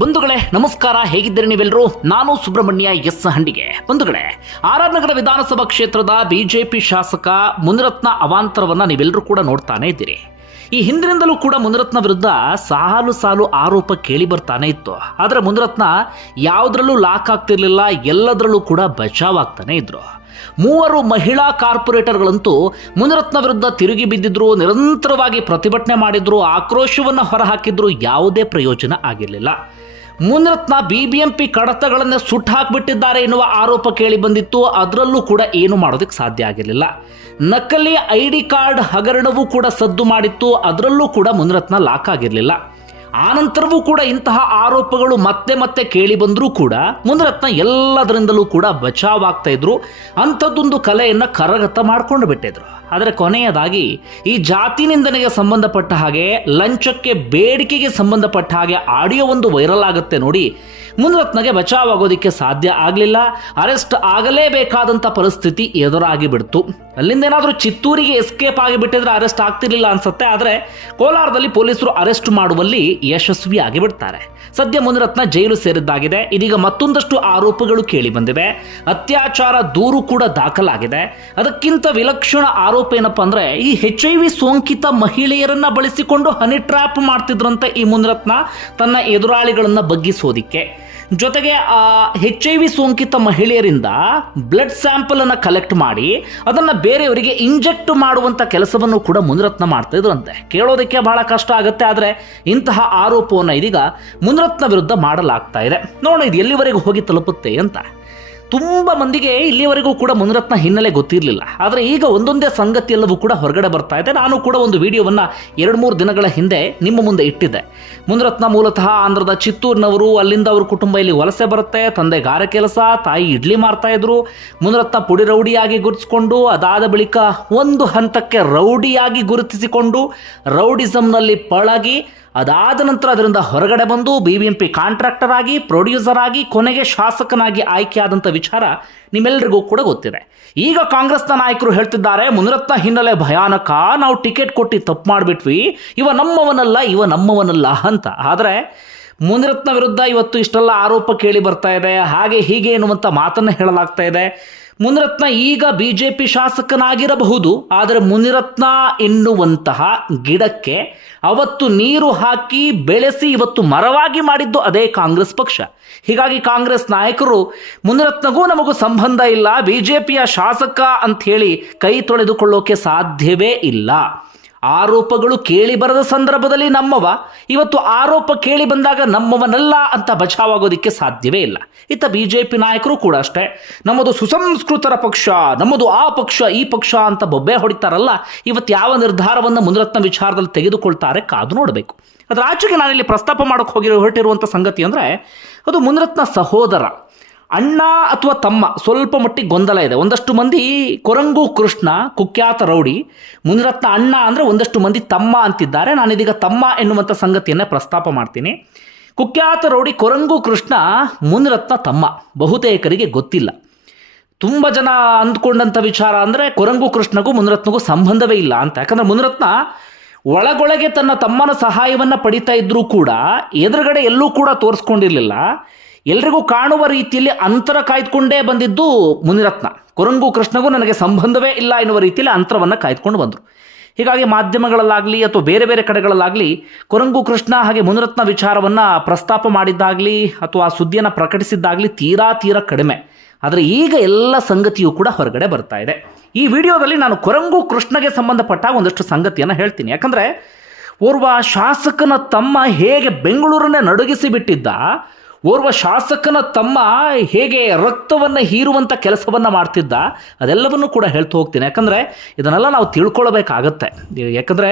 ಬಂಧುಗಳೇ, ನಮಸ್ಕಾರ. ಹೇಗಿದ್ದೀರಿ ನೀವೆಲ್ಲರೂ ನಾನು ಸುಬ್ರಹ್ಮಣ್ಯ ಎಸ್ ಹಂಡಿಗೆ. ಬಂಧುಗಳೇ ಆರ್ ವಿಧಾನಸಭಾ ಕ್ಷೇತ್ರದ ಬಿಜೆಪಿ ಶಾಸಕ ಮುನಿರತ್ನ ಅವಾಂತರವನ್ನ ನೀವೆಲ್ಲರೂ ಕೂಡ ನೋಡ್ತಾನೆ ಇದ್ದೀರಿ. ಈ ಹಿಂದಿನಿಂದಲೂ ಕೂಡ ಮುನಿರತ್ನ ವಿರುದ್ಧ ಸಾಲು ಸಾಲು ಆರೋಪ ಕೇಳಿ ಬರ್ತಾನೆ ಇತ್ತು. ಆದರೆ ಮುನಿರತ್ನ ಯಾವುದ್ರಲ್ಲೂ ಲಾಕ್ ಆಗ್ತಿರ್ಲಿಲ್ಲ, ಎಲ್ಲದರಲ್ಲೂ ಕೂಡ ಬಚಾವ್ ಆಗ್ತಾನೆ ಇದ್ರು. ಮೂವರು ಮಹಿಳಾ ಕಾರ್ಪೊರೇಟರ್ಗಳಂತೂ ಮುನಿರತ್ನ ವಿರುದ್ಧ ತಿರುಗಿ ಬಿದ್ದಿದ್ರು, ನಿರಂತರವಾಗಿ ಪ್ರತಿಭಟನೆ ಮಾಡಿದ್ರು, ಆಕ್ರೋಶವನ್ನು ಹೊರಹಾಕಿದ್ರು, ಯಾವುದೇ ಪ್ರಯೋಜನ ಆಗಿರಲಿಲ್ಲ. ಮುನಿರತ್ನ ಬಿಬಿಎಂಪಿ ಕಡತಗಳನ್ನು ಸುಟ್ಟು ಹಾಕಿಬಿಟ್ಟಿದ್ದಾರೆ ಎನ್ನುವ ಆರೋಪ ಕೇಳಿ ಬಂದಿತ್ತು. ಅದರಲ್ಲೂ ಕೂಡ ಏನು ಮಾಡೋದಕ್ಕೆ ಸಾಧ್ಯ ಆಗಿರಲಿಲ್ಲ. ನಕಲಿ ಐ ಡಿ ಕಾರ್ಡ್ ಹಗರಣವೂ ಕೂಡ ಸದ್ದು ಮಾಡಿತ್ತು. ಅದರಲ್ಲೂ ಕೂಡ ಮುನಿರತ್ನ ಲಾಕ್ ಆಗಿರಲಿಲ್ಲ. ಆನಂತರವೂ ಕೂಡ ಇಂತಹ ಆರೋಪಗಳು ಮತ್ತೆ ಮತ್ತೆ ಕೇಳಿ ಬಂದರೂ ಕೂಡ ಮುನಿರತ್ನ ಎಲ್ಲದರಿಂದಲೂ ಕೂಡ ಬಚಾವ್ ಆಗ್ತಾ ಇದ್ರು. ಅಂಥದ್ದೊಂದು ಕಲೆಯನ್ನು ಕರಗತ ಮಾಡ್ಕೊಂಡು ಬಿಟ್ಟಿದ್ರು. ಆದರೆ ಕೊನೆಯದಾಗಿ ಈ ಜಾತಿ ನಿಂದನೆಗೆ ಸಂಬಂಧಪಟ್ಟ ಹಾಗೆ ಲಂಚಕ್ಕೆ ಬೇಡಿಕೆಗೆ ಸಂಬಂಧಪಟ್ಟ ಹಾಗೆ ಆಡಿಯೋ ಒಂದು ವೈರಲ್ ಆಗುತ್ತೆ ನೋಡಿ ಮುನಿರತ್ನಗೆ ಬಚಾವ್ ಆಗೋದಕ್ಕೆ ಸಾಧ್ಯ ಆಗಲಿಲ್ಲ. ಅರೆಸ್ಟ್ ಆಗಲೇಬೇಕಾದಂಥ ಪರಿಸ್ಥಿತಿ ಎದುರಾಗಿ ಬಿಡ್ತು. ಅಲ್ಲಿಂದ ಏನಾದರೂ ಚಿತ್ತೂರಿಗೆ ಎಸ್ಕೇಪ್ ಆಗಿಬಿಟ್ಟಿದ್ರೆ ಅರೆಸ್ಟ್ ಆಗ್ತಿರ್ಲಿಲ್ಲ ಅನ್ಸುತ್ತೆ. ಆದರೆ ಕೋಲಾರದಲ್ಲಿ ಪೊಲೀಸರು ಅರೆಸ್ಟ್ ಮಾಡುವಲ್ಲಿ ಯಶಸ್ವಿ ಆಗಿಬಿಡ್ತಾರೆ ಸದ್ಯ ಮುನಿರತ್ನ ಜೈಲು ಸೇರಿದ್ದಾಗಿದೆ. ಇದೀಗ ಮತ್ತೊಂದಷ್ಟು ಆರೋಪಗಳು ಕೇಳಿ ಬಂದಿವೆ. ಅತ್ಯಾಚಾರ ದೂರು ಕೂಡ ದಾಖಲಾಗಿದೆ. ಅದಕ್ಕಿಂತ ವಿಲಕ್ಷಣ ಆರೋಪ ಏನಪ್ಪ ಅಂದ್ರೆ ಈ ಹೆಚ್ ಐ ವಿ ಸೋಂಕಿತ ಮಹಿಳೆಯರನ್ನ ಬಳಸಿಕೊಂಡು ಹನಿ ಟ್ರ್ಯಾಪ್ ಮಾಡ್ತಿದ್ರಂತೆ ಈ ಮುನಿರತ್ನ ತನ್ನ ಎದುರಾಳಿಗಳನ್ನ ಬಗ್ಗಿಸೋದಿಕ್ಕೆ. ಜೊತೆಗೆ, ಆ ಹೆಚ್ ಐ ವಿ ಸೋಂಕಿತ ಮಹಿಳೆಯರಿಂದ ಬ್ಲಡ್ ಸ್ಯಾಂಪಲ್ ಅನ್ನು ಕಲೆಕ್ಟ್ ಮಾಡಿ, ಅದನ್ನು ಬೇರೆಯವರಿಗೆ ಇಂಜೆಕ್ಟ್ ಮಾಡುವಂಥ ಕೆಲಸವನ್ನು ಕೂಡ ಮುನರತ್ನ ಮಾಡ್ತಾ ಇದ್ರಂತೆ. ಕೇಳೋದಕ್ಕೆ ಬಹಳ ಕಷ್ಟ ಆಗುತ್ತೆ, ಆದರೆ ಇಂತಹ ಆರೋಪವನ್ನು ಇದೀಗ ಮುನರತ್ನ ವಿರುದ್ಧ ಮಾಡಲಾಗ್ತಾ ಇದೆ. ನೋಡೋಣ, ಇದು ಎಲ್ಲಿವರೆಗೂ ಹೋಗಿ ತಲುಪುತ್ತೆ ಅಂತ. ತುಂಬ ಮಂದಿಗೆ ಇಲ್ಲಿಯವರೆಗೂ ಕೂಡ ಮುನಿರತ್ನ ಹಿನ್ನೆಲೆ ಗೊತ್ತಿರಲಿಲ್ಲ. ಆದರೆ ಈಗ ಒಂದೊಂದೇ ಸಂಗತಿ ಎಲ್ಲವೂ ಕೂಡ ಹೊರಗಡೆ ಬರ್ತಾ ಇದೆ. ನಾನು ಕೂಡ ಒಂದು ವಿಡಿಯೋವನ್ನು ಎರಡು ಮೂರು ದಿನಗಳ ಹಿಂದೆ ನಿಮ್ಮ ಮುಂದೆ ಇಟ್ಟಿದ್ದೆ. ಮುನಿರತ್ನ ಮೂಲತಃ ಆಂಧ್ರದ ಚಿತ್ತೂರಿನವರು, ಅಲ್ಲಿಂದ ಅವ್ರ ಕುಟುಂಬ ಇಲ್ಲಿ ವಲಸೆ ಬರುತ್ತೆ. ತಂದೆ ಗಾರೆ ಕೆಲಸ, ತಾಯಿ ಇಡ್ಲಿ ಮಾಡ್ತಾ ಇದ್ರು. ಮುನಿರತ್ನ ಪುಡಿ ರೌಡಿಯಾಗಿ ಗುರುತಿಸಿಕೊಂಡು, ಅದಾದ ಬಳಿಕ ಒಂದು ಹಂತಕ್ಕೆ ರೌಡಿಯಾಗಿ ಗುರುತಿಸಿಕೊಂಡು ರೌಡಿಸಮ್ನಲ್ಲಿ ಪಳಗಿ ಅದಾದ ನಂತರ ಅದರಿಂದ ಹೊರಗಡೆ ಬಂದು B B M P contractor ಆಗಿ ಪ್ರೊಡ್ಯೂಸರ್ ಆಗಿ, ಕೊನೆಗೆ ಶಾಸಕನಾಗಿ ಆಯ್ಕೆಯಾದಂಥ ವಿಚಾರ ನಿಮ್ಮೆಲ್ಲರಿಗೂ ಕೂಡ ಗೊತ್ತಿದೆ. ಈಗ ಕಾಂಗ್ರೆಸ್ನ ನಾಯಕರು ಹೇಳ್ತಿದ್ದಾರೆ, ಮುನಿರತ್ನ ಹಿನ್ನೆಲೆ ಭಯಾನಕ, ನಾವು ಟಿಕೆಟ್ ಕೊಟ್ಟು ತಪ್ಪು ಮಾಡಿಬಿಟ್ವಿ, ಇವ ನಮ್ಮವನಲ್ಲ ಇವ ನಮ್ಮವನಲ್ಲ ಅಂತ. ಆದರೆ ಮುನಿರತ್ನ ವಿರುದ್ಧ ಇವತ್ತು ಇಷ್ಟೆಲ್ಲ ಆರೋಪ ಕೇಳಿ ಬರ್ತಾ ಇದೆ, ಹಾಗೆ ಹೀಗೆ ಎನ್ನುವಂಥ ಮಾತನ್ನು ಹೇಳಲಾಗ್ತಾ ಇದೆ. ಮುನಿರತ್ನ ಈಗ ಬಿ ಜೆ ಪಿ ಶಾಸಕನಾಗಿರಬಹುದು, ಆದರೆ ಮುನಿರತ್ನ ಎನ್ನುವಂತಹ ಗಿಡಕ್ಕೆ ಅವತ್ತು ನೀರು ಹಾಕಿ ಬೆಳೆಸಿ ಇವತ್ತು ಮರವಾಗಿ ಮಾಡಿದ್ದು ಅದೇ ಕಾಂಗ್ರೆಸ್ ಪಕ್ಷ. ಹೀಗಾಗಿ ಕಾಂಗ್ರೆಸ್ ನಾಯಕರು, ಮುನಿರತ್ನಗೂ ನಮಗೂ ಸಂಬಂಧ ಇಲ್ಲ ಬಿ ಜೆ ಪಿಯ ಶಾಸಕ ಅಂಥೇಳಿ ಕೈ ತೊಳೆದುಕೊಳ್ಳೋಕೆ ಸಾಧ್ಯವೇ ಇಲ್ಲ. ಆರೋಪಗಳು ಕೇಳಿ ಬರದ ಸಂದರ್ಭದಲ್ಲಿ ನಮ್ಮವ, ಇವತ್ತು ಆರೋಪ ಕೇಳಿ ಬಂದಾಗ ನಮ್ಮವನಲ್ಲ ಅಂತ ಬಚಾವಾಗೋದಕ್ಕೆ ಸಾಧ್ಯವೇ ಇಲ್ಲ. ಇತ್ತ ಬಿ ಜೆ ಪಿ ನಾಯಕರು ಕೂಡ ಅಷ್ಟೇ. ನಮ್ಮದು ಸುಸಂಸ್ಕೃತರ ಪಕ್ಷ, ನಮ್ಮದು ಆ ಪಕ್ಷ, ಈ ಪಕ್ಷ ಅಂತ ಬೊಬ್ಬೆ ಹೊಡಿತಾರಲ್ಲ, ಇವತ್ತು ಯಾವ ನಿರ್ಧಾರವನ್ನು ಮುನರತ್ನ ವಿಚಾರದಲ್ಲಿ ತೆಗೆದುಕೊಳ್ತಾರೆ ಕಾದು ನೋಡಬೇಕು. ಅದರ ಆಚೆಗೆ ನಾನಿಲ್ಲಿ ಪ್ರಸ್ತಾಪ ಮಾಡೋಕೆ ಹೋಗಿರೋ ಹೊರಟಿರುವಂಥ ಸಂಗತಿ ಅಂದರೆ, ಅದು ಮುನರತ್ನ ಸಹೋದರ. ಅಣ್ಣ ಅಥವಾ ತಮ್ಮ, ಸ್ವಲ್ಪ ಮಟ್ಟಿಗೆ ಗೊಂದಲ ಇದೆ. ಒಂದಷ್ಟು ಮಂದಿ ಕೊರಂಗು, ಕೃಷ್ಣ, ಕುಖ್ಯಾತ ರೌಡಿ, ಮುನಿರತ್ನ ಅಣ್ಣ ಅಂದರೆ ಒಂದಷ್ಟು ಮಂದಿ ತಮ್ಮ ಅಂತಿದ್ದಾರೆ. ನಾನಿದೀಗ ತಮ್ಮ ಎನ್ನುವಂಥ ಸಂಗತಿಯನ್ನು ಪ್ರಸ್ತಾಪ ಮಾಡ್ತೀನಿ. ಕುಖ್ಯಾತ ರೌಡಿ, ಕೊರಂಗು, ಕೃಷ್ಣ, ಮುನಿರತ್ನ ತಮ್ಮ, ಬಹುತೇಕರಿಗೆ ಗೊತ್ತಿಲ್ಲ. ತುಂಬ ಜನ ಅಂದ್ಕೊಂಡಂಥ ವಿಚಾರ ಅಂದರೆ ಕೊರಂಗು, ಕೃಷ್ಣಗೂ ಮುನಿರತ್ನಗೂ ಸಂಬಂಧವೇ ಇಲ್ಲ ಅಂತ. ಯಾಕಂದರೆ ಮುನಿರತ್ನ ಒಳಗೊಳಗೆ ತನ್ನ ತಮ್ಮನ ಸಹಾಯವನ್ನು ಪಡಿತಾ ಇದ್ದರೂ ಕೂಡ ಎದುರುಗಡೆ ಎಲ್ಲೂ ಕೂಡ ತೋರಿಸ್ಕೊಂಡಿರಲಿಲ್ಲ. ಎಲ್ರಿಗೂ ಕಾಣುವ ರೀತಿಯಲ್ಲಿ ಅಂತರ ಕಾಯ್ದುಕೊಂಡೇ ಬಂದಿದ್ದು ಮುನಿರತ್ನ. ಕೊರಂಗು ಕೃಷ್ಣಗೂ ನನಗೆ ಸಂಬಂಧವೇ ಇಲ್ಲ ಎನ್ನುವ ರೀತಿಯಲ್ಲಿ ಅಂತರವನ್ನು ಕಾಯ್ದುಕೊಂಡು ಬಂದರು. ಹೀಗಾಗಿ ಮಾಧ್ಯಮಗಳಲ್ಲಾಗಲಿ ಅಥವಾ ಬೇರೆ ಬೇರೆ ಕಡೆಗಳಲ್ಲಾಗಲಿ ಕೊರಂಗು ಕೃಷ್ಣ ಹಾಗೆ ಮುನಿರತ್ನ ವಿಚಾರವನ್ನು ಪ್ರಸ್ತಾಪ ಮಾಡಿದ್ದಾಗಲಿ ಅಥವಾ ಆ ಸುದ್ದಿಯನ್ನು ಪ್ರಕಟಿಸಿದ್ದಾಗಲಿ ತೀರಾ ತೀರಾ ಕಡಿಮೆ. ಆದರೆ ಈಗ ಎಲ್ಲ ಸಂಗತಿಯೂ ಕೂಡ ಹೊರಗಡೆ ಬರ್ತಾ ಇದೆ. ಈ ವಿಡಿಯೋದಲ್ಲಿ ನಾನು ಕೊರಂಗು ಕೃಷ್ಣಗೆ ಸಂಬಂಧಪಟ್ಟ ಒಂದಷ್ಟು ಸಂಗತಿಯನ್ನು ಹೇಳ್ತೀನಿ. ಯಾಕಂದರೆ ಓರ್ವ ಶಾಸಕನ ತಮ್ಮ ಹೇಗೆ ಬೆಂಗಳೂರನ್ನೇ ನಡುಗಿಸಿ ಬಿಟ್ಟಿದ್ದ ಓರ್ವ ಶಾಸಕನ ತಮ್ಮ ಹೇಗೆ ರಕ್ತವನ್ನು ಹೀರುವಂಥ ಕೆಲಸವನ್ನು ಮಾಡ್ತಿದ್ದ, ಅದೆಲ್ಲವನ್ನೂ ಕೂಡ ಹೇಳ್ತಾ ಹೋಗ್ತೀನಿ. ಯಾಕಂದರೆ ಇದನ್ನೆಲ್ಲ ನಾವು ತಿಳ್ಕೊಳ್ಬೇಕಾಗತ್ತೆ. ಯಾಕಂದರೆ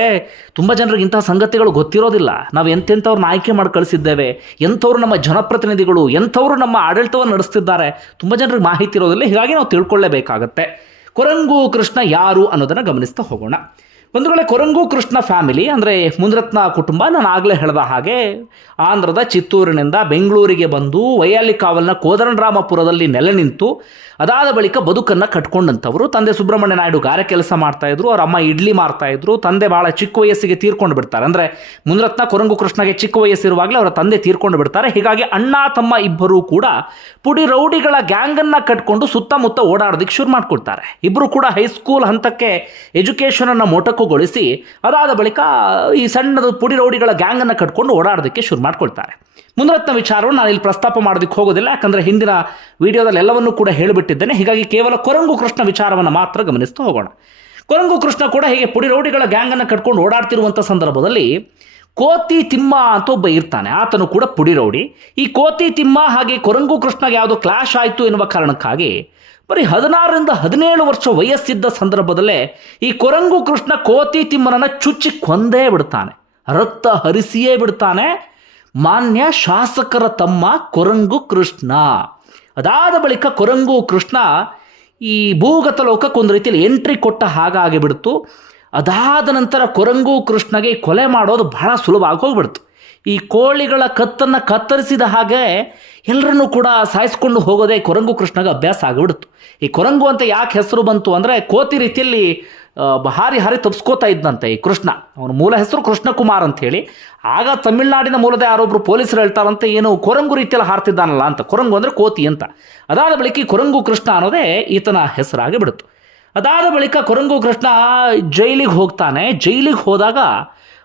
ತುಂಬ ಜನರಿಗೆ ಇಂತಹ ಸಂಗತಿಗಳು ಗೊತ್ತಿರೋದಿಲ್ಲ. ನಾವು ಎಂತೆಂಥವ್ರನ್ನ ಆಯ್ಕೆ ಮಾಡಿ ಕಳಿಸಿದ್ದೇವೆ, ಎಂಥವ್ರು ನಮ್ಮ ಜನಪ್ರತಿನಿಧಿಗಳು, ಎಂಥವ್ರು ನಮ್ಮ ಆಡಳಿತವನ್ನು ನಡೆಸ್ತಿದ್ದಾರೆ, ತುಂಬ ಜನರಿಗೆ ಮಾಹಿತಿ ಇರೋದಿಲ್ಲ. ಹೀಗಾಗಿ ನಾವು ತಿಳ್ಕೊಳ್ಳೇಬೇಕಾಗತ್ತೆ ಕೊರಂಗು ಕೃಷ್ಣ ಯಾರು ಅನ್ನೋದನ್ನು ಗಮನಿಸ್ತಾ ಹೋಗೋಣ. ಬಂಧುಗಳೇ ಕೊರಂಗು ಕೃಷ್ಣ ಫ್ಯಾಮಿಲಿ ಅಂದರೆ ಮುನಿರತ್ನ ಕುಟುಂಬ ನಾನು ಆಗಲೇ ಹೇಳಿದ ಹಾಗೆ ಆಂಧ್ರದ ಚಿತ್ತೂರಿನಿಂದ ಬೆಂಗಳೂರಿಗೆ ಬಂದು ವೈಯಾಲಿ ಕಾವಲ್ನ ಕೋದರನರಾಮಪುರದಲ್ಲಿ ನೆಲೆ ನಿಂತು ಅದಾದ ಬಳಿಕ ಬದುಕನ್ನು ಕಟ್ಕೊಂಡಂಥವರು. ತಂದೆ ಸುಬ್ರಹ್ಮಣ್ಯ ನಾಯ್ಡು ಗಾರೆ ಕೆಲಸ ಮಾಡ್ತಾಯಿದ್ರು ಅವ್ರ ಅಮ್ಮ ಇಡ್ಲಿ ಮಾರ್ತಾ ಇದ್ರು, ತಂದೆ ಭಾಳ ಚಿಕ್ಕ ವಯಸ್ಸಿಗೆ ತೀರ್ಕೊಂಡು ಬಿಡ್ತಾರೆ. ಅಂದರೆ ಮುನಿರತ್ನ ಕೊರಂಗು ಕೃಷ್ಣಗೆ ಚಿಕ್ಕ ವಯಸ್ಸಿರುವಾಗಲೇ ಅವರ ತಂದೆ ತೀರ್ಕೊಂಡು ಬಿಡ್ತಾರೆ. ಹೀಗಾಗಿ ಅಣ್ಣ, ತಮ್ಮ ಇಬ್ಬರೂ ಕೂಡ ಪುಡಿ ರೌಡಿಗಳ ಗ್ಯಾಂಗನ್ನು ಕಟ್ಕೊಂಡು ಸುತ್ತಮುತ್ತ ಓಡಾಡೋದಕ್ಕೆ ಶುರು ಮಾಡಿಕೊಡ್ತಾರೆ. ಇಬ್ಬರು ಕೂಡ ಹೈಸ್ಕೂಲ್ ಹಂತಕ್ಕೆ ಎಜುಕೇಷನನ್ನು ಮೊಟಕುಗೊಳಿಸಿ ಅದಾದ ಬಳಿಕ ಈ ಸಣ್ಣದು ಪುಡಿ ರೌಡಿಗಳ ಗ್ಯಾಂಗನ್ನು ಕಟ್ಕೊಂಡು ಓಡಾಡೋದಕ್ಕೆ ಶುರು ಮಾಡ್ಕೊಳ್ತಾರೆ. ಮುಂದರತ್ನ ವಿಚಾರವನ್ನು ನಾನು ಇಲ್ಲಿ ಪ್ರಸ್ತಾಪ ಮಾಡೋದಕ್ಕೆ ಹೋಗೋದಿಲ್ಲ, ಯಾಕಂದರೆ ಹಿಂದಿನ ವಿಡಿಯೋದಲ್ಲಿ ಎಲ್ಲವನ್ನೂ ಕೂಡ ಹೇಳಿಬಿಟ್ಟಿದ್ದೇನೆ. ಹೀಗಾಗಿ ಕೇವಲ ಕೊರಂಗು ಕೃಷ್ಣ ವಿಚಾರವನ್ನು ಮಾತ್ರ ಗಮನಿಸ್ತಾ ಹೋಗೋಣ. ಕೊರಂಗು ಕೃಷ್ಣ ಕೂಡ ಹೀಗೆ ಪುಡಿ ರೌಡಿಗಳ ಗ್ಯಾಂಗನ್ನು ಕಟ್ಕೊಂಡು ಓಡಾಡ್ತಿರುವಂಥ ಸಂದರ್ಭದಲ್ಲಿ ಕೋತಿ ತಿಮ್ಮ ಅಂತ ಒಬ್ಬ ಇರ್ತಾನೆ. ಆತನು ಕೂಡ ಪುಡಿ ರೌಡಿ. ಈ ಕೋತಿ ತಿಮ್ಮ ಹಾಗೆ ಕೊರಂಗು ಕೃಷ್ಣಗೆ ಯಾವುದು ಕ್ಲಾಶ್ ಆಯಿತು ಎನ್ನುವ ಕಾರಣಕ್ಕಾಗಿ ಬರೀ ಹದಿನಾರರಿಂದ ಹದಿನೇಳು ವರ್ಷ ವಯಸ್ಸಿದ್ದ ಸಂದರ್ಭದಲ್ಲೇ ಈ ಕೊರಂಗು ಕೃಷ್ಣ ಕೋತಿ ತಿಮ್ಮನನ್ನು ಚುಚ್ಚಿ ಕೊಂದೇ ಬಿಡ್ತಾನೆ, ರಕ್ತ ಹರಿಸಿಯೇ ಬಿಡ್ತಾನೆ. ಮಾನ್ಯ ಶಾಸಕರ ತಮ್ಮ ಕೊರಂಗು ಕೃಷ್ಣ. ಅದಾದ ಬಳಿಕ ಕೊರಂಗು ಕೃಷ್ಣ ಈ ಭೂಗತ ಲೋಕಕ್ಕೆ ಒಂದು ರೀತಿಯಲ್ಲಿ ಎಂಟ್ರಿ ಕೊಟ್ಟ ಹಾಗಾಗಿಬಿಡ್ತು. ಅದಾದ ನಂತರ ಕೊರಂಗು ಕೃಷ್ಣಗೆ ಕೊಲೆ ಮಾಡೋದು ಬಹಳ ಸುಲಭ ಆಗೋಗ್ಬಿಡ್ತು ಈ ಕೋಳಿಗಳ ಕತ್ತನ್ನು ಕತ್ತರಿಸಿದ ಹಾಗೆ ಎಲ್ಲರನ್ನೂ ಕೂಡ ಸಾಯಿಸ್ಕೊಂಡು ಹೋಗೋದೇ ಕೊರಂಗು ಕೃಷ್ಣಗೆ ಅಭ್ಯಾಸ ಆಗಿಬಿಡ್ತು. ಈ ಕೊರಂಗು ಅಂತ ಯಾಕೆ ಹೆಸರು ಬಂತು ಅಂದರೆ ಕೋತಿ ರೀತಿಯಲ್ಲಿ ಹಾರಿ ಹಾರಿ ತಪ್ಸ್ಕೋತಾ ಇದ್ದಂತೆ ಈ ಕೃಷ್ಣ. ಅವನ ಮೂಲ ಹೆಸರು ಕೃಷ್ಣಕುಮಾರ್ ಅಂತ ಹೇಳಿ ಆಗ ತಮಿಳುನಾಡಿನ ಮೂಲದ ಯಾರೊಬ್ಬರು ಪೊಲೀಸರು ಹೇಳ್ತಾರಂತೆ, ಏನು ಕೊರಂಗು ರೀತಿಯಲ್ಲಿ ಹಾರ್ತಿದ್ದಾನಲ್ಲ ಅಂತ. ಕೊರಂಗು ಅಂದರೆ ಕೋತಿ ಅಂತ. ಅದಾದ ಬಳಿಕ ಈ ಕೊರಂಗು ಕೃಷ್ಣ ಅನ್ನೋದೇ ಈತನ ಹೆಸರಾಗಿ ಬಿಡ್ತು. ಅದಾದ ಬಳಿಕ ಕೊರಂಗು ಕೃಷ್ಣ ಜೈಲಿಗೆ ಹೋಗ್ತಾನೆ. ಜೈಲಿಗೆ ಹೋದಾಗ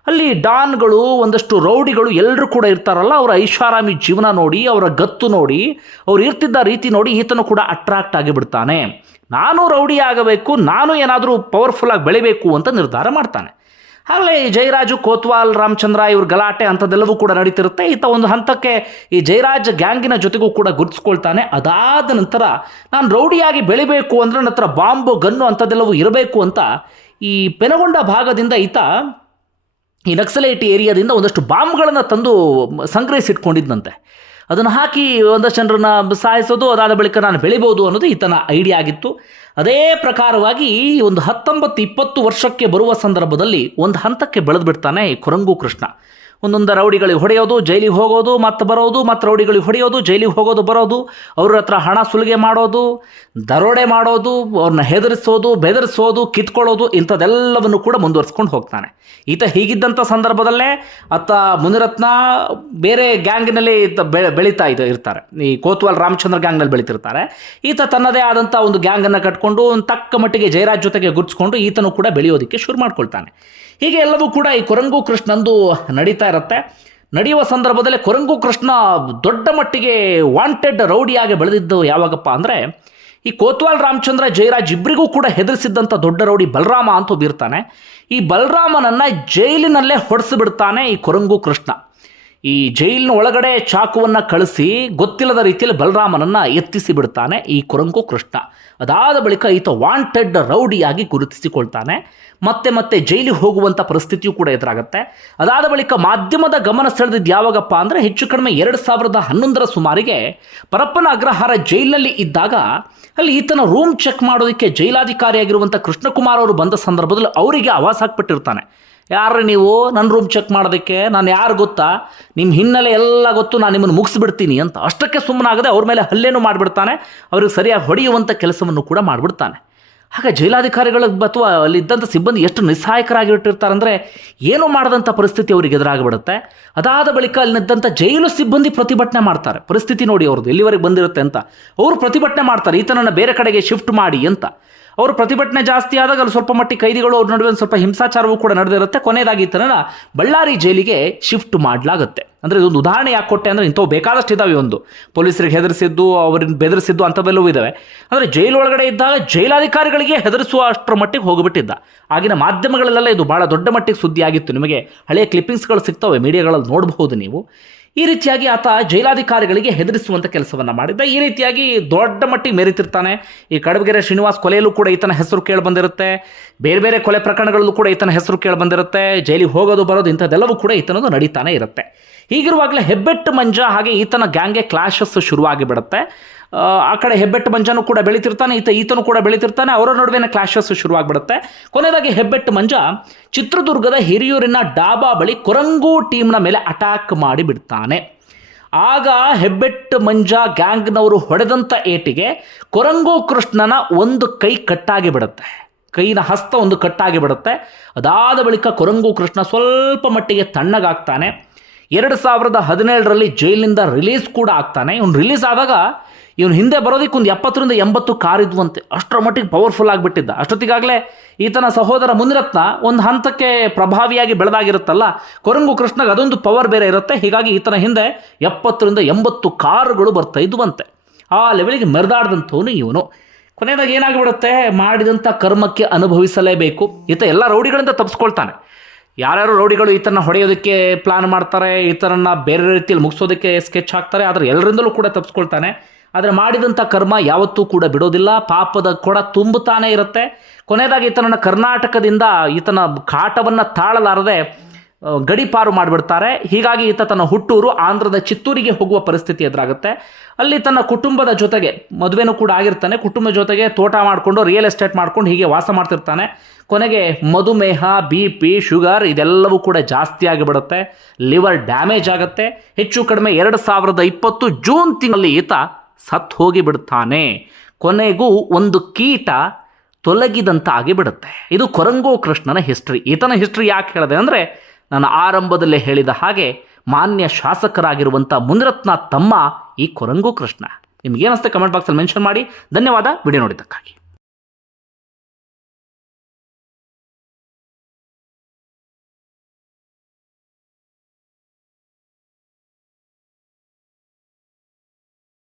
ಅಲ್ಲಿ ಡಾನ್ಗಳು, ಒಂದಷ್ಟು ರೌಡಿಗಳು ಎಲ್ಲರೂ ಕೂಡ ಇರ್ತಾರಲ್ಲ, ಅವರ ಐಷಾರಾಮಿ ಜೀವನ ನೋಡಿ, ಅವರ ಗತ್ತು ನೋಡಿ, ಅವ್ರು ಇರ್ತಿದ್ದ ರೀತಿ ನೋಡಿ ಈತನು ಕೂಡ ಅಟ್ರಾಕ್ಟ್ ಆಗಿಬಿಡ್ತಾನೆ ನಾನು ರೌಡಿ ಆಗಬೇಕು, ನಾನು ಏನಾದರೂ ಪವರ್ಫುಲ್ಲಾಗಿ ಬೆಳಿಬೇಕು ಅಂತ ನಿರ್ಧಾರ ಮಾಡ್ತಾನೆ. ಆಗಲೇ ಈ ಜಯರಾಜು ಕೋತ್ವಾಲ್, ರಾಮಚಂದ್ರ ಇವ್ರ ಗಲಾಟೆ ಅಂಥದ್ದೆಲ್ಲವೂ ಕೂಡ ನಡೀತಿರುತ್ತೆ. ಈತ ಒಂದು ಹಂತಕ್ಕೆ ಈ ಜಯರಾಜ್ ಗ್ಯಾಂಗಿನ ಜೊತೆಗೂ ಕೂಡ ಗುರುತಿಸ್ಕೊಳ್ತಾನೆ. ಅದಾದ ನಂತರ ನಾನು ರೌಡಿಯಾಗಿ ಬೆಳಿಬೇಕು ಅಂದರೆ ನನ್ನ ಹತ್ರ ಬಾಂಬು, ಗನ್ನು ಅಂಥದ್ದೆಲ್ಲವೂ ಇರಬೇಕು ಅಂತ ಈ ಪೆನಗೊಂಡ ಭಾಗದಿಂದ ಈತ ಈ ನಕ್ಸಲೈಟ್ ಏರಿಯಾದಿಂದ ಒಂದಷ್ಟು ಬಾಂಬ್ಗಳನ್ನು ತಂದು ಸಂಗ್ರಹಿಸಿಟ್ಕೊಂಡಿದ್ದಂತೆ ಅದನ್ನು ಹಾಕಿ ಒಂದಷ್ಟು ಜನರನ್ನ ಸಾಯಿಸೋದು, ಅದಾದ ಬಳಿಕ ನಾನು ಬೆಳಿಬೋದು ಅನ್ನೋದು ಈತನ ಐಡಿಯಾ ಆಗಿತ್ತು. ಅದೇ ಪ್ರಕಾರವಾಗಿ ಒಂದು ಹತ್ತೊಂಬತ್ತು ಇಪ್ಪತ್ತು ವರ್ಷಕ್ಕೆ ಬರುವ ಸಂದರ್ಭದಲ್ಲಿ ಒಂದು ಹಂತಕ್ಕೆ ಬೆಳೆದು ಬಿಡ್ತಾನೆ ಈ ಕೊರಂಗು ಕೃಷ್ಣ. ಒಂದೊಂದು ರೌಡಿಗಳಿಗೆ ಹೊಡೆಯೋದು, ಜೈಲಿಗೆ ಹೋಗೋದು ಮತ್ತೆ ಬರೋದು ಮತ್ತು ರೌಡಿಗಳಿಗೆ ಹೊಡೆಯೋದು, ಜೈಲಿಗೆ ಹೋಗೋದು, ಬರೋದು, ಅವ್ರ ಹತ್ರ ಹಣ ಸುಲಿಗೆ ಮಾಡೋದು, ದರೋಡೆ ಮಾಡೋದು, ಅವ್ರನ್ನ ಹೆದರಿಸೋದು, ಬೆದರಿಸೋದು, ಕಿತ್ಕೊಳ್ಳೋದು, ಇಂಥದ್ದೆಲ್ಲವನ್ನು ಕೂಡ ಮುಂದುವರಿಸ್ಕೊಂಡು ಹೋಗ್ತಾನೆ. ಈತ ಹೀಗಿದ್ದಂಥ ಸಂದರ್ಭದಲ್ಲೇ ಆತ ಮುನಿರತ್ನ ಬೇರೆ ಗ್ಯಾಂಗ್ನಲ್ಲಿ ಬೆಳೀತಾ ಇದು ಇರ್ತಾರೆ. ಈ ಕೋತ್ವಾಲ್ ರಾಮಚಂದ್ರ ಗ್ಯಾಂಗ್ನಲ್ಲಿ ಬೆಳೀತಿರ್ತಾರೆ. ಈತ ತನ್ನದೇ ಆದಂಥ ಒಂದು ಗ್ಯಾಂಗನ್ನು ಕಟ್ಕೊಂಡು ಒಂದು ತಕ್ಕ ಮಟ್ಟಿಗೆ ಜಯರಾಜ್ ಜೊತೆಗೆ ಗುರ್ಸ್ಕೊಂಡು ಈತನು ಕೂಡ ಬೆಳೆಯೋದಕ್ಕೆ ಶುರು ಮಾಡ್ಕೊಳ್ತಾನೆ. ಹೀಗೆ ಎಲ್ಲವೂ ಕೂಡ ಈ ಕೊರಂಗು ಕೃಷ್ಣಂದು ನಡೀತಾ ಇರುತ್ತೆ. ನಡೆಯುವ ಸಂದರ್ಭದಲ್ಲಿ ಕೊರಂಗು ಕೃಷ್ಣ ದೊಡ್ಡ ಮಟ್ಟಿಗೆ ವಾಂಟೆಡ್ ರೌಡಿಯಾಗಿ ಬೆಳೆದಿದ್ದು ಯಾವಾಗಪ್ಪ ಅಂದರೆ, ಈ ಕೋತ್ವಾಲ್ ರಾಮಚಂದ್ರ ಜಯರಾಜ್ ಇಬ್ಬರಿಗೂ ಕೂಡ ಹೆದರಿಸಿದ್ದಂಥ ದೊಡ್ಡ ರೌಡಿ ಬಲರಾಮ ಅಂತ ಬೀರ್ತಾನೆ. ಈ ಬಲರಾಮನನ್ನು ಜೈಲಿನಲ್ಲೇ ಹೊಡೆಸಿಬಿಡ್ತಾನೆ ಈ ಕೊರಂಗು ಕೃಷ್ಣ. ಈ ಜೈಲಿನ ಒಳಗಡೆ ಚಾಕುವನ್ನು ಕಳಿಸಿ ಗೊತ್ತಿಲ್ಲದ ರೀತಿಯಲ್ಲಿ ಬಲರಾಮನನ್ನು ಎತ್ತಿಸಿ ಬಿಡ್ತಾನೆ ಈ ಕೊರಂಗು ಕೃಷ್ಣ. ಅದಾದ ಬಳಿಕ ಈತ ವಾಂಟೆಡ್ ರೌಡಿಯಾಗಿ ಗುರುತಿಸಿಕೊಳ್ತಾನೆ. ಮತ್ತೆ ಮತ್ತೆ ಜೈಲಿಗೆ ಹೋಗುವಂಥ ಪರಿಸ್ಥಿತಿಯೂ ಕೂಡ ಎದುರಾಗುತ್ತೆ. ಅದಾದ ಬಳಿಕ ಮಾಧ್ಯಮದ ಗಮನ ಸೆಳೆದಿದ್ದು ಯಾವಾಗಪ್ಪ ಅಂದರೆ ಹೆಚ್ಚು ಕಡಿಮೆ ಎರಡು ಸಾವಿರದ ಹನ್ನೊಂದರ ಸುಮಾರಿಗೆ ಪರಪ್ಪನ ಅಗ್ರಹಾರ ಜೈಲಿನಲ್ಲಿ ಇದ್ದಾಗ ಅಲ್ಲಿ ಈತನ ರೂಮ್ ಚೆಕ್ ಮಾಡೋದಕ್ಕೆ ಜೈಲಾಧಿಕಾರಿಯಾಗಿರುವಂಥ ಕೃಷ್ಣಕುಮಾರ್ ಅವರು ಬಂದ ಸಂದರ್ಭದಲ್ಲಿ ಅವರಿಗೆ ಆವಾಸ ಹಾಕ್ಬಿಟ್ಟಿರ್ತಾನೆ. ಯಾರು ನೀವು? ನನ್ನ ರೂಮ್ ಚೆಕ್ ಮಾಡೋದಕ್ಕೆ? ನಾನು ಯಾರು ಗೊತ್ತಾ? ನಿಮ್ಮ ಹಿನ್ನೆಲೆ ಎಲ್ಲ ಗೊತ್ತು, ನಾನು ನಿಮ್ಮನ್ನು ಮುಗಿಸ್ಬಿಡ್ತೀನಿ ಅಂತ ಅಷ್ಟಕ್ಕೆ ಸುಮ್ಮನಾಗದೆ ಅವ್ರ ಮೇಲೆ ಹಲ್ಲೇನು ಮಾಡಿಬಿಡ್ತಾನೆ. ಅವ್ರಿಗೆ ಸರಿಯಾಗಿ ಹೊಡೆಯುವಂಥ ಕೆಲಸವನ್ನು ಕೂಡ ಮಾಡಿಬಿಡ್ತಾನೆ. ಆಗ ಜೈಲಾಧಿಕಾರಿಗಳ ಅಥವಾ ಅಲ್ಲಿದ್ದಂಥ ಸಿಬ್ಬಂದಿ ಎಷ್ಟು ನಿಸ್ಸಹಾಯಕರಾಗಿಟ್ಟಿರ್ತಾರೆ ಅಂದರೆ ಏನು ಮಾಡದಂಥ ಪರಿಸ್ಥಿತಿ ಅವರಿಗೆ ಎದುರಾಗಿಬಿಡುತ್ತೆ. ಅದಾದ ಬಳಿಕ ಅಲ್ಲಿದ್ದಂಥ ಜೈಲು ಸಿಬ್ಬಂದಿ ಪ್ರತಿಭಟನೆ ಮಾಡ್ತಾರೆ. ಪರಿಸ್ಥಿತಿ ನೋಡಿ ಅವ್ರದ್ದು ಎಲ್ಲಿವರೆಗೆ ಬಂದಿರುತ್ತೆ ಅಂತ. ಅವರು ಪ್ರತಿಭಟನೆ ಮಾಡ್ತಾರೆ, ಈತನನ್ನು ಬೇರೆ ಕಡೆಗೆ ಶಿಫ್ಟ್ ಮಾಡಿ ಅಂತ. ಅವರು ಪ್ರತಿಭಟನೆ ಜಾಸ್ತಿ ಆದಾಗ ಅಲ್ಲಿ ಸ್ವಲ್ಪ ಮಟ್ಟಿಗೆ ಕೈದಿಗಳು ಅವ್ರ ನಡುವೆ ಸ್ವಲ್ಪ ಹಿಂಸಾಚಾರವೂ ಕೂಡ ನಡೆದಿರುತ್ತೆ. ಕೊನೆಯದಾಗಿ ಬಳ್ಳಾರಿ ಜೈಲಿಗೆ ಶಿಫ್ಟ್ ಮಾಡಲಾಗುತ್ತೆ. ಅಂದರೆ ಇದೊಂದು ಉದಾಹರಣೆ ಯಾಕೆ ಕೊಟ್ಟೆ ಅಂದರೆ ಇಂಥವು ಬೇಕಾದಷ್ಟು ಇದ್ದಾವೆ ಒಂದು. ಪೊಲೀಸರಿಗೆ ಹೆದರಿಸಿದ್ದು ಅವ್ರನ್ನ ಬೆದರಿಸಿದ್ದು ಅಂಥವೆಲ್ಲವೂ ಇದ್ದಾವೆ ಅಂದರೆ ಜೈಲು ಒಳಗಡೆ ಇದ್ದಾಗ ಜೈಲಾಧಿಕಾರಿಗಳಿಗೆ ಹೆದರಿಸುವ ಅಷ್ಟರ ಮಟ್ಟಿಗೆ ಹೋಗಿಬಿಟ್ಟಿದ್ದ. ಆಗಿನ ಮಾಧ್ಯಮಗಳಲ್ಲೆಲ್ಲ ಇದು ಭಾಳ ದೊಡ್ಡ ಮಟ್ಟಿಗೆ ಸುದ್ದಿ ಆಗಿತ್ತು ನಿಮಗೆ ಹಳೆಯ ಕ್ಲಿಪ್ಪಿಂಗ್ಸ್ಗಳು ಸಿಗ್ತವೆ, ಮೀಡಿಯಾಗಳಲ್ಲಿ ನೋಡಬಹುದು ನೀವು. ಈ ರೀತಿಯಾಗಿ ಆತ ಜೈಲಾಧಿಕಾರಿಗಳಿಗೆ ಹೆದರಿಸುವಂಥ ಕೆಲಸವನ್ನು ಮಾಡಿದ್ದ. ಈ ರೀತಿಯಾಗಿ ದೊಡ್ಡ ಮಟ್ಟಿಗೆ ಮೆರಿತಿರ್ತಾನೆ. ಈ ಕಡಬಗೆರೆ ಶ್ರೀನಿವಾಸ್ ಕೊಲೆಯಲ್ಲೂ ಕೂಡ ಈತನ ಹೆಸರು ಕೇಳಿ ಬಂದಿರುತ್ತೆ. ಬೇರೆ ಬೇರೆ ಕೊಲೆ ಪ್ರಕರಣಗಳಲ್ಲೂ ಕೂಡ ಈತನ ಹೆಸರು ಕೇಳಿ ಬಂದಿರುತ್ತೆ. ಜೈಲಿಗೆ ಹೋಗೋದು ಬರೋದು ಇಂಥದ್ದೆಲ್ಲವೂ ಕೂಡ ಈತನದು ನಡೀತಾನೆ ಇರುತ್ತೆ. ಹೀಗಿರುವಾಗಲೇ ಹೆಬ್ಬೆಟ್ಟು ಮಂಜ ಹಾಗೆ ಈತನ ಗ್ಯಾಂಗೆ ಕ್ಲಾಶಸ್ ಶುರುವಾಗಿ ಬಿಡುತ್ತೆ ಆ, ಕಡೆ ಹೆಬ್ಬೆಟ್ಟು ಮಂಜನೂ ಕೂಡ ಬೆಳಿತಿರ್ತಾನೆ ಈತ ಈತನು ಕೂಡ ಬೆಳಿತಿರ್ತಾನೆ. ಅವರ ನಡುವಿನ ಕ್ಲಾಶಸ್ ಶುರುವಾಗ್ಬಿಡುತ್ತೆ. ಕೊನೆಯದಾಗಿ ಹೆಬ್ಬೆಟ್ಟು ಮಂಜ ಚಿತ್ರದುರ್ಗದ ಹಿರಿಯೂರಿನ ಡಾಬಾ ಬಳಿ ಕೊರಂಗು ಟೀಮ್ನ ಮೇಲೆ ಅಟ್ಯಾಕ್ ಮಾಡಿ ಬಿಡ್ತಾನೆ ಆಗ ಹೆಬ್ಬೆಟ್ಟು ಮಂಜ ಗ್ಯಾಂಗ್ನವರು ಹೊಡೆದಂಥ ಏಟಿಗೆ ಕೊರಂಗು ಕೃಷ್ಣನ ಒಂದು ಕೈ ಕಟ್ಟಾಗಿ ಬಿಡುತ್ತೆ ಕೈನ ಹಸ್ತ ಒಂದು ಕಟ್ಟಾಗಿ ಬಿಡುತ್ತೆ ಅದಾದ ಬಳಿಕ ಕೊರಂಗು ಕೃಷ್ಣ ಸ್ವಲ್ಪ ಮಟ್ಟಿಗೆ ತಣ್ಣಗಾಗ್ತಾನೆ. ಎರಡು ಸಾವಿರದ ಹದಿನೇಳರಲ್ಲಿ ಜೈಲಿನಿಂದ ರಿಲೀಸ್ ಕೂಡ ಆಗ್ತಾನೆ. ಇವನು ರಿಲೀಸ್ ಆದಾಗ ಇವನು ಹಿಂದೆ ಬರೋದಕ್ಕೆ ಒಂದು ಎಪ್ಪತ್ತರಿಂದ ಎಂಬತ್ತು ಕಾರ್ ಇದ್ವಂತೆ. ಅಷ್ಟರ ಮಟ್ಟಿಗೆ ಪವರ್ಫುಲ್ ಆಗಿಬಿಟ್ಟಿದ್ದ. ಅಷ್ಟೊತ್ತಿಗಾಗಲೇ ಈತನ ಸಹೋದರ ಮುನಿರತ್ನ ಒಂದು ಹಂತಕ್ಕೆ ಪ್ರಭಾವಿಯಾಗಿ ಬೆಳೆದಾಗಿರುತ್ತಲ್ಲ, ಕೊರಂಗು ಕೃಷ್ಣಗೆ ಅದೊಂದು ಪವರ್ ಬೇರೆ ಇರುತ್ತೆ. ಹೀಗಾಗಿ ಈತನ ಹಿಂದೆ ಎಪ್ಪತ್ತರಿಂದ ಎಂಬತ್ತು ಕಾರುಗಳು ಬರ್ತಾ ಇದ್ವಂತೆ. ಆ ಲೆವೆಲ್ಗೆ ಮೆರೆದಾಡ್ದಂಥವನು ಇವನು. ಕೊನೆಯದಾಗಿ ಏನಾಗಿಬಿಡುತ್ತೆ? ಮಾಡಿದಂಥ ಕರ್ಮಕ್ಕೆ ಅನುಭವಿಸಲೇಬೇಕು. ಈತ ಎಲ್ಲ ರೌಡಿಗಳಿಂದ ತಪ್ಪಿಸ್ಕೊಳ್ತಾನೆ ಯಾರ್ಯಾರು ರೌಡಿಗಳು ಈತನ ಹೊಡೆಯೋದಕ್ಕೆ ಪ್ಲಾನ್ ಮಾಡ್ತಾರೆ, ಈತನನ್ನು ಬೇರೆ ರೀತಿಯಲ್ಲಿ ಮುಗಿಸೋದಕ್ಕೆ ಸ್ಕೆಚ್ ಹಾಕ್ತಾರೆ, ಆದರೆ ಎಲ್ಲರಿಂದಲೂ ಕೂಡ ತಪ್ಪಿಸ್ಕೊಳ್ತಾನೆ ಆದರೆ ಮಾಡಿದಂಥ ಕರ್ಮ ಯಾವತ್ತೂ ಕೂಡ ಬಿಡೋದಿಲ್ಲ. ಪಾಪದ ಕೊಡ ತುಂಬುತ್ತಾನೆ ಇರುತ್ತೆ. ಕೊನೆಯದಾಗಿ ಈತನನ್ನು ಕರ್ನಾಟಕದಿಂದ ಈತನ ಕಾಟವನ್ನು ತಾಳಲಾರದೆ ಗಡಿಪಾರು ಮಾಡಿಬಿಡ್ತಾರೆ. ಹೀಗಾಗಿ ಈತ ತನ್ನ ಹುಟ್ಟೂರು ಆಂಧ್ರದ ಚಿತ್ತೂರಿಗೆ ಹೋಗುವ ಪರಿಸ್ಥಿತಿ ಎದುರಾಗುತ್ತೆ. ಅಲ್ಲಿ ತನ್ನ ಕುಟುಂಬದ ಜೊತೆಗೆ, ಮದುವೆನೂ ಕೂಡ ಆಗಿರ್ತಾನೆ. ಕುಟುಂಬದ ಜೊತೆಗೆ ತೋಟ ಮಾಡಿಕೊಂಡು ರಿಯಲ್ ಎಸ್ಟೇಟ್ ಮಾಡ್ಕೊಂಡು ಹೀಗೆ ವಾಸ ಮಾಡ್ತಿರ್ತಾನೆ. ಕೊನೆಗೆ ಮಧುಮೇಹ ಬಿ ಪಿ ಶುಗರ್ ಇದೆಲ್ಲವೂ ಕೂಡ ಜಾಸ್ತಿ ಆಗಿಬಿಡುತ್ತೆ. ಲಿವರ್ ಡ್ಯಾಮೇಜ್ ಆಗುತ್ತೆ. ಹೆಚ್ಚು ಕಡಿಮೆ ಎರಡು ಸಾವಿರದ ಇಪ್ಪತ್ತು ಜೂನ್ ತಿಂಗಳಲ್ಲಿ ಈತ ಸತ್ತು ಹೋಗಿ ಬಿಡ್ತಾನೆ ಕೊನೆಗೂ ಒಂದು ಕೀಟ ತೊಲಗಿದಂತ ಆಗಿಬಿಡುತ್ತೆ ಇದು ಕೊರಂಗೋ ಕೃಷ್ಣನ ಹಿಸ್ಟ್ರಿ. ಈತನ ಹಿಸ್ಟ್ರಿ ಯಾಕೆ ಹೇಳಿದೆ ಅಂದರೆ ನಾನು ಆರಂಭದಲ್ಲೇ ಹೇಳಿದ ಹಾಗೆ ಮಾನ್ಯ ಶಾಸಕರಾಗಿರುವಂಥ ಮುನಿರತ್ನ ತಮ್ಮ ಈ ಕೊರಂಗೋ ಕೃಷ್ಣ. ನಿಮ್ಗೇನಸ್ತೆ ಕಮೆಂಟ್ ಬಾಕ್ಸಲ್ಲಿ ಮೆನ್ಷನ್ ಮಾಡಿ. ಧನ್ಯವಾದ. ವಿಡಿಯೋ ನೋಡಿದ್ದಕ್ಕಾಗಿ.